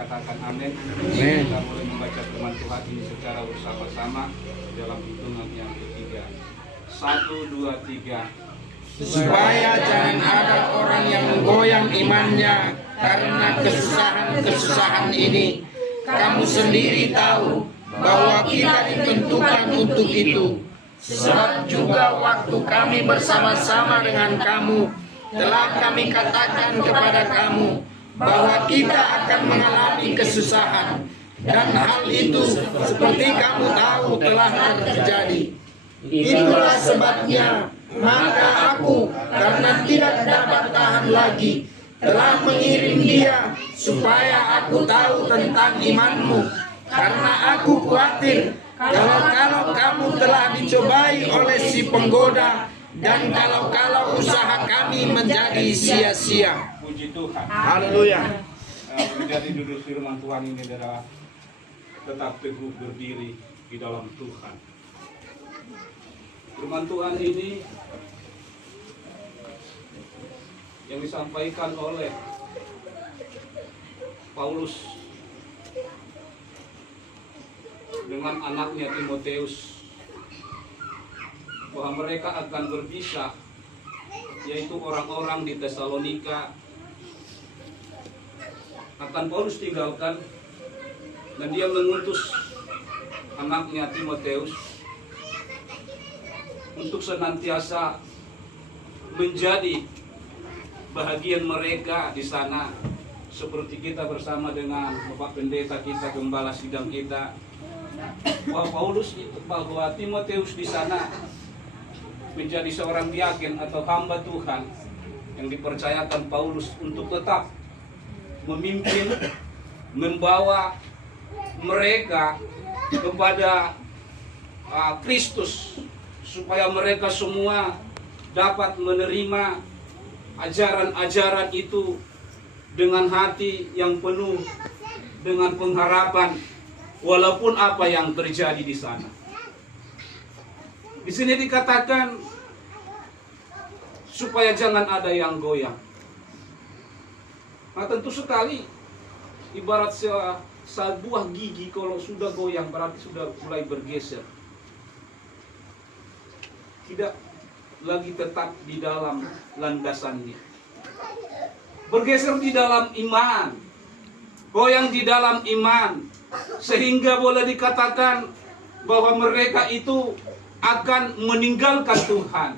Katakan amin. Amin. Kita mulai membaca firman Tuhan ini secara bersama-sama dalam hitungan yang ketiga. 1, 2, 3. Supaya jangan ada orang yang menggoyang imannya karena kesusahan-kesusahan ini. Kamu sendiri tahu bahwa kita ditentukan untuk itu. Sebab juga waktu kami bersama-sama dengan kamu, telah kami katakan kepada kamu bahwa kita akan mengalami kesusahan. Dan hal itu seperti kamu tahu telah terjadi. Itulah sebabnya maka aku, karena tidak dapat tahan lagi, telah mengirim dia supaya aku tahu tentang imanmu. Karena aku khawatir kalau kamu telah dicobai oleh si penggoda, dan kalau usaha kami menjadi sia-sia. Puji Tuhan. Haleluya. Menjadi duduk firman Tuhan ini adalah tetap teguh berdiri di dalam Tuhan. Firman Tuhan ini yang disampaikan oleh Paulus dengan anaknya Timoteus, bahwa mereka akan berpisah, yaitu orang-orang di Tesalonika akan Paulus tinggalkan, dan dia mengutus anaknya Timoteus untuk senantiasa menjadi bahagian mereka di sana, seperti kita bersama dengan Bapak Pendeta kita, Gembala Sidang kita, bahwa Timoteus di sana menjadi seorang diaken atau hamba Tuhan yang dipercayakan Paulus untuk tetap memimpin, membawa mereka kepada Kristus, supaya mereka semua dapat menerima ajaran-ajaran itu dengan hati yang penuh dengan pengharapan, walaupun apa yang terjadi di sana. Di sini dikatakan supaya jangan ada yang goyang. Nah, tentu sekali ibarat sebuah gigi, kalau sudah goyang berarti sudah mulai bergeser, tidak lagi tetap di dalam landasannya, bergeser di dalam iman, goyang di dalam iman, sehingga boleh dikatakan bahwa mereka itu akan meninggalkan Tuhan.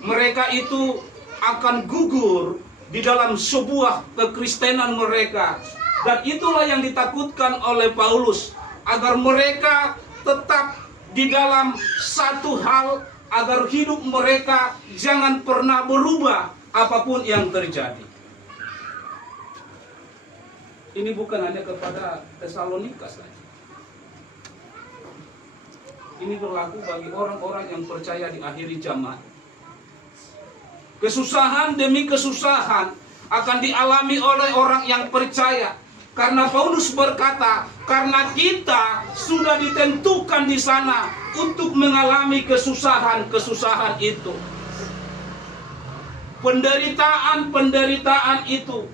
Mereka itu akan gugur di dalam sebuah kekristenan mereka. Dan itulah yang ditakutkan oleh Paulus, agar mereka tetap di dalam satu hal, agar hidup mereka jangan pernah berubah apapun yang terjadi. Ini bukan hanya kepada Tesalonika saja. Ini berlaku bagi orang-orang yang percaya di akhir zaman. Kesusahan demi kesusahan akan dialami oleh orang yang percaya. Karena Paulus berkata, karena kita sudah ditentukan di sana untuk mengalami kesusahan-kesusahan itu. Penderitaan-penderitaan itu,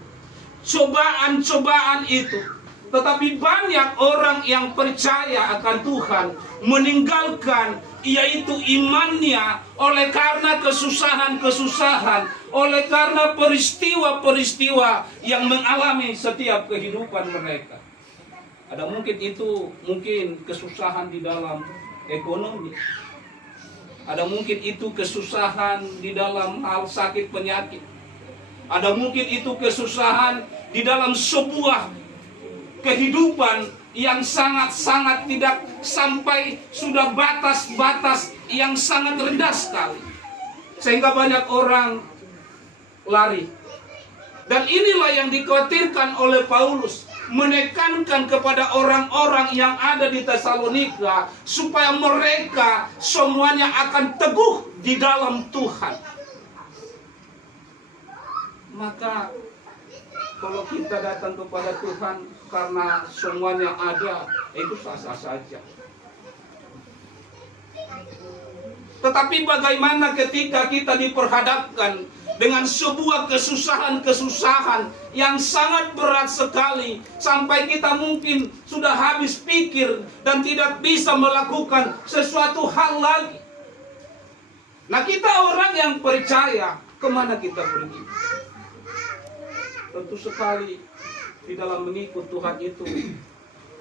cobaan-cobaan itu. Tetapi banyak orang yang percaya akan Tuhan meninggalkan yaitu imannya oleh karena kesusahan-kesusahan, oleh karena peristiwa-peristiwa yang mengalami setiap kehidupan mereka. Ada mungkin kesusahan di dalam ekonomi. Ada mungkin itu kesusahan di dalam hal sakit penyakit. Ada mungkin itu kesusahan di dalam sebuah kehidupan yang sangat-sangat tidak sampai, sudah batas-batas yang sangat rendah sekali, sehingga banyak orang lari. Dan inilah yang dikhawatirkan oleh Paulus, menekankan kepada orang-orang yang ada di Tesalonika supaya mereka semuanya akan teguh di dalam Tuhan. Maka kalau kita datang kepada Tuhan karena semuanya ada, itu sah-sah saja. Tetapi bagaimana ketika kita diperhadapkan dengan sebuah kesusahan-kesusahan yang sangat berat sekali, sampai kita mungkin sudah habis pikir dan tidak bisa melakukan sesuatu hal lagi. Nah, kita orang yang percaya, kemana kita pergi? Tentu sekali di dalam mengikut Tuhan itu,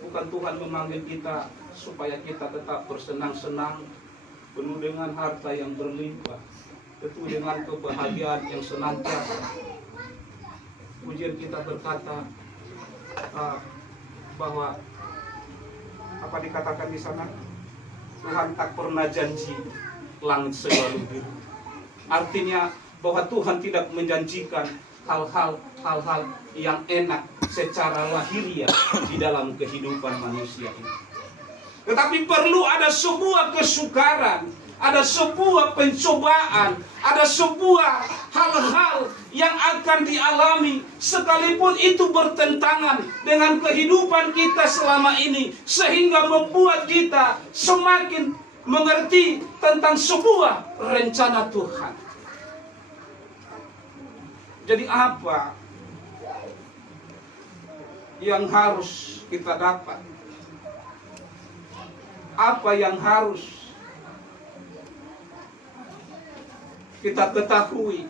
bukan Tuhan memanggil kita supaya kita tetap bersenang-senang, penuh dengan harta yang berlimpah, tentu dengan kebahagiaan yang senantiasa. Pujian kita berkata bahwa apa dikatakan di sana? Tuhan tak pernah janji langit selalu biru. Artinya bahwa Tuhan tidak menjanjikan hal-hal yang enak secara lahiriah di dalam kehidupan manusia ini. Tetapi perlu ada sebuah kesukaran, ada sebuah pencobaan, ada sebuah hal-hal yang akan dialami, sekalipun itu bertentangan dengan kehidupan kita selama ini, sehingga membuat kita semakin mengerti tentang sebuah rencana Tuhan. Jadi apa yang harus kita dapat? Apa yang harus kita ketahui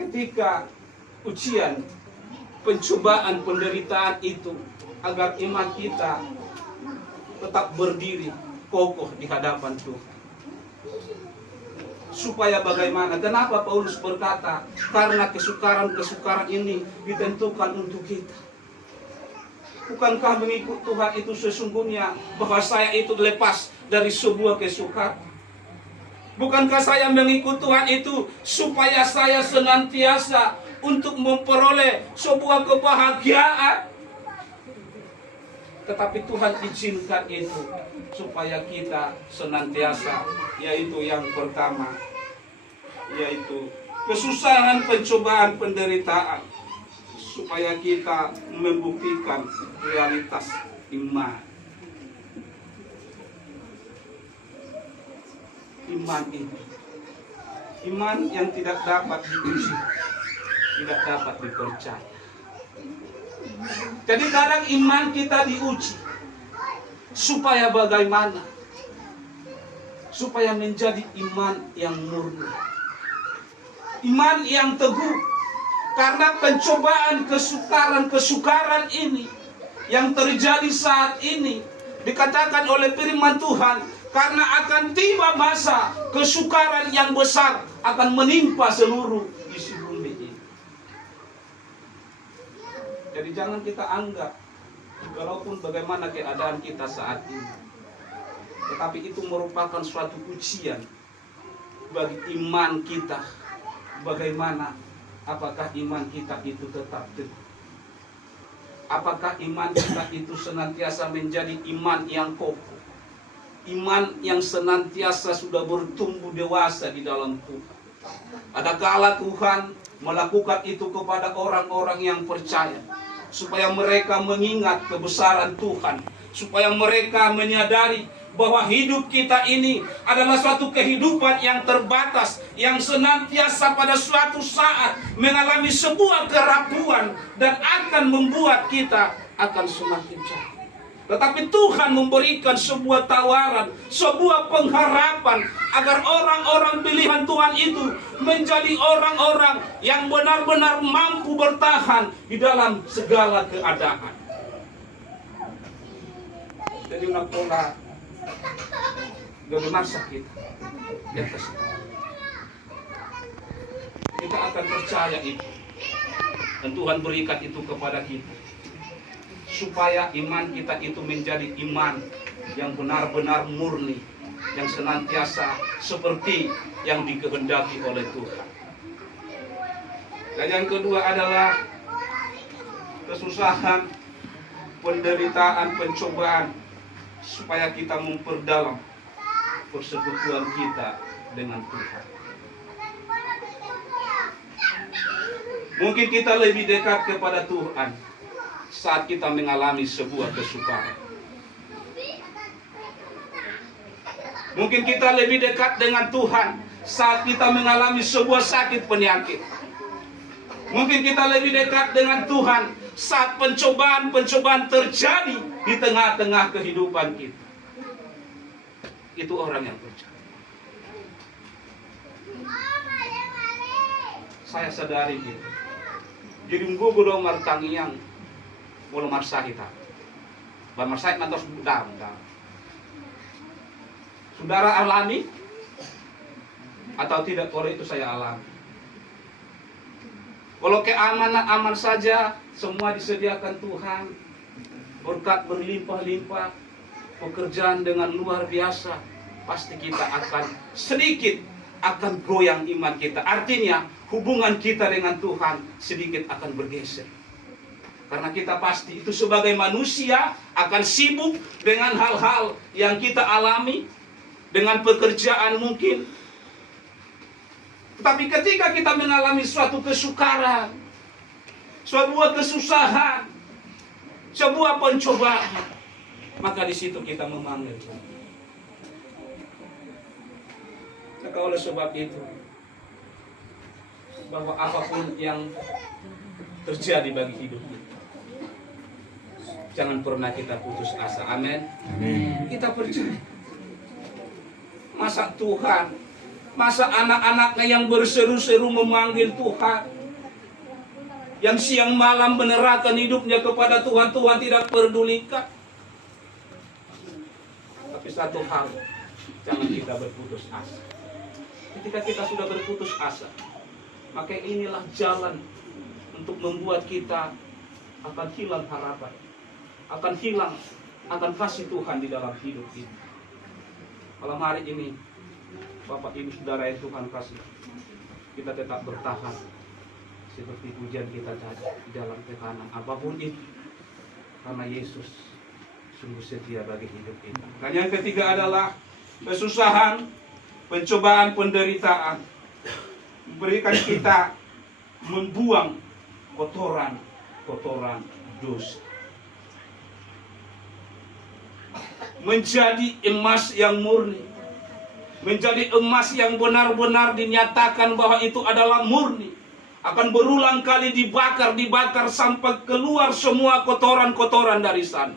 ketika ujian, pencobaan, penderitaan itu, agar iman kita tetap berdiri kokoh di hadapan Tuhan? Supaya bagaimana? Kenapa Paulus berkata, karena kesukaran-kesukaran ini ditentukan untuk kita. Bukankah mengikut Tuhan itu sesungguhnya bahwa saya itu lepas dari sebuah kesukaran? Bukankah saya mengikut Tuhan itu supaya saya senantiasa untuk memperoleh sebuah kebahagiaan? Tetapi Tuhan izinkan itu supaya kita senantiasa, yaitu yang pertama, yaitu kesusahan, pencobaan, penderitaan, supaya kita membuktikan realitas iman. Iman ini, iman yang tidak dapat diuji, tidak dapat dipercaya. Jadi kadang iman kita diuji, supaya bagaimana? Supaya menjadi iman yang murni, iman yang teguh. Karena pencobaan, kesukaran ini yang terjadi saat ini, dikatakan oleh firman Tuhan, karena akan tiba masa kesukaran yang besar akan menimpa seluruh isi bumi ini. Jadi jangan kita anggap, walaupun bagaimana keadaan kita saat ini, tetapi itu merupakan suatu ujian bagi iman kita. Bagaimana? Apakah iman kita itu tetap teguh? Apakah iman kita itu senantiasa menjadi iman yang kokoh? Iman yang senantiasa sudah bertumbuh dewasa di dalam Tuhan. Adakala Tuhan melakukan itu kepada orang-orang yang percaya, supaya mereka mengingat kebesaran Tuhan, supaya mereka menyadari bahwa hidup kita ini adalah suatu kehidupan yang terbatas, yang senantiasa pada suatu saat mengalami sebuah kerapuan dan akan membuat kita akan semakin jauh. Tetapi Tuhan memberikan sebuah tawaran, sebuah pengharapan agar orang-orang pilihan Tuhan itu menjadi orang-orang yang benar-benar mampu bertahan di dalam segala keadaan. Jadi pola benar sakit di atas itu, kita akan percaya itu, dan Tuhan berikan itu kepada kita, supaya iman kita itu menjadi iman yang benar-benar murni, yang senantiasa seperti yang dikehendaki oleh Tuhan. Dan yang kedua adalah kesusahan, penderitaan, pencobaan, supaya kita memperdalam persekutuan kita dengan Tuhan. Mungkin kita lebih dekat kepada Tuhan saat kita mengalami sebuah kesukaran. Mungkin kita lebih dekat dengan Tuhan saat kita mengalami sebuah sakit penyakit. Mungkin kita lebih dekat dengan Tuhan saat pencobaan-pencobaan terjadi di tengah-tengah kehidupan kita. Itu orang yang percaya. Saya sadari gitu. Jadi gue martangiang belum marsahita. Bamarsahit mantos budam. Saudara alami atau tidak? Kalau itu saya alami. Kalau keamanan aman saja, semua disediakan Tuhan, berkat berlimpah-limpah, pekerjaan dengan luar biasa, pasti kita akan sedikit akan goyang iman kita. Artinya hubungan kita dengan Tuhan sedikit akan bergeser. Karena kita pasti itu sebagai manusia akan sibuk dengan hal-hal yang kita alami, dengan pekerjaan mungkin. Tapi ketika kita mengalami suatu kesukaran, sebuah kesusahan, sebuah pencobaan, maka di situ kita memanggil Tuhan. Maka oleh sebab itu, bahwa apapun yang terjadi bagi hidup kita, jangan pernah kita putus asa. Amin. Kita percaya. Masa Tuhan, masa anak-anaknya yang berseru-seru memanggil Tuhan, yang siang malam menyerahkan hidupnya kepada Tuhan, Tuhan tidak pedulikan. Tapi satu hal, jangan kita berputus asa. Ketika kita sudah berputus asa, maka inilah jalan untuk membuat kita akan hilang harapan, akan hilang akan kasih Tuhan di dalam hidup kita. Malam hari ini, Bapak Ibu Saudara yang Tuhan kasih, kita tetap bertahan seperti pujian kita tadi di dalam tekanan apapun itu, karena Yesus sungguh setia bagi hidup kita. Dan yang ketiga adalah kesusahan, pencobaan, penderitaan memberikan kita membuang kotoran dosa, menjadi emas yang murni, menjadi emas yang benar-benar dinyatakan bahwa itu adalah murni, akan berulang kali dibakar sampai keluar semua kotoran-kotoran dari sana.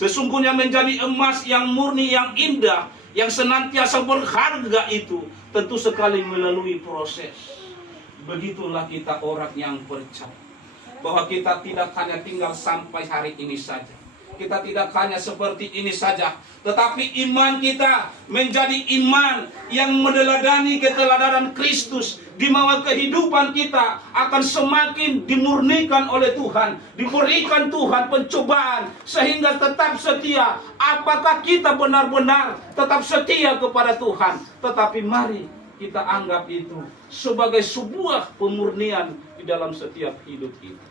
Sesungguhnya menjadi emas yang murni, yang indah, yang senantiasa berharga itu tentu sekali melalui proses. Begitulah kita orang yang percaya bahwa kita tidak hanya tinggal sampai hari ini saja, kita tidak hanya seperti ini saja, tetapi iman kita menjadi iman yang meneladani keteladanan Kristus, di mana kehidupan kita akan semakin dimurnikan oleh Tuhan, diberikan Tuhan pencobaan sehingga tetap setia. Apakah kita benar-benar tetap setia kepada Tuhan? Tetapi mari kita anggap itu sebagai sebuah pemurnian di dalam setiap hidup kita.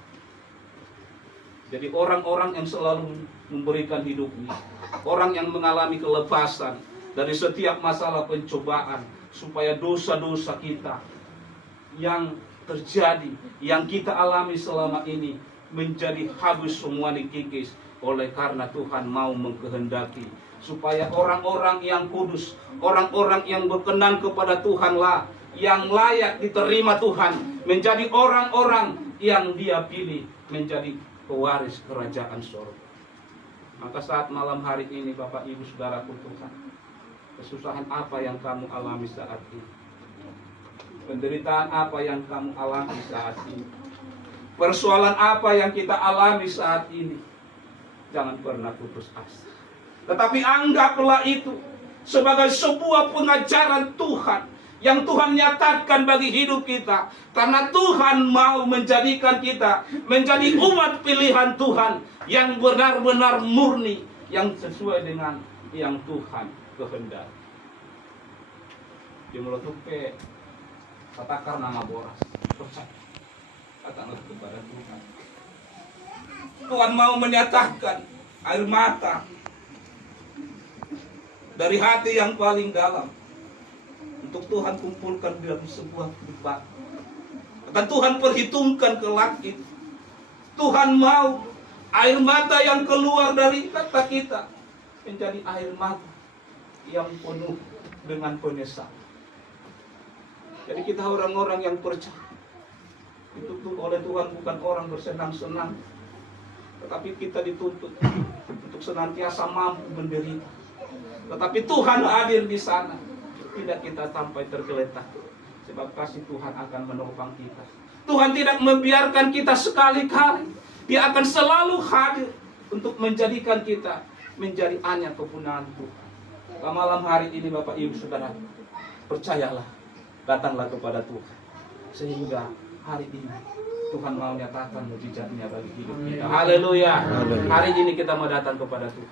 Jadi orang-orang yang selalu memberikan hidupnya, orang yang mengalami kelepasan dari setiap masalah pencobaan, supaya dosa-dosa kita yang terjadi, yang kita alami selama ini menjadi habis semua dikikis, oleh karena Tuhan mau mengkehendaki supaya orang-orang yang kudus, orang-orang yang berkenan kepada Tuhanlah yang layak diterima Tuhan, menjadi orang-orang yang Dia pilih menjadi pewaris kerajaan surga. Maka saat malam hari ini Bapak Ibu Saudaraku Tuhan, kesusahan apa yang kamu alami saat ini? Penderitaan apa yang kamu alami saat ini? Persoalan apa yang kita alami saat ini? Jangan pernah putus asa, tetapi anggaplah itu sebagai sebuah pengajaran Tuhan yang Tuhan nyatakan bagi hidup kita. Karena Tuhan mau menjadikan kita menjadi umat pilihan Tuhan yang benar-benar murni, yang sesuai dengan yang Tuhan kehendaki. Di mulut tupe katakan nama boras, percaya katakan kepada Tuhan. Tuhan mau menyatakan air mata dari hati yang paling dalam untuk Tuhan kumpulkan dalam sebuah kehidupan. Akan Tuhan perhitungkan kelak itu. Tuhan mau air mata yang keluar dari kata kita menjadi air mata yang penuh dengan penyesalan. Jadi kita orang-orang yang percaya dituntut oleh Tuhan bukan orang bersenang-senang, tetapi kita dituntut untuk senantiasa mampu menderita. Tetapi Tuhan hadir di sana, tidak kita sampai tergeletak, sebab kasih Tuhan akan menopang kita. Tuhan tidak membiarkan kita sekali-kali, Dia akan selalu hadir untuk menjadikan kita menjadi anak kepunyaan Tuhan. Malam hari ini Bapak Ibu Saudara, percayalah, datanglah kepada Tuhan, sehingga hari ini Tuhan mau nyatakan mujizatnya bagi hidup kita. Haleluya. Hari ini kita mau datang kepada Tuhan.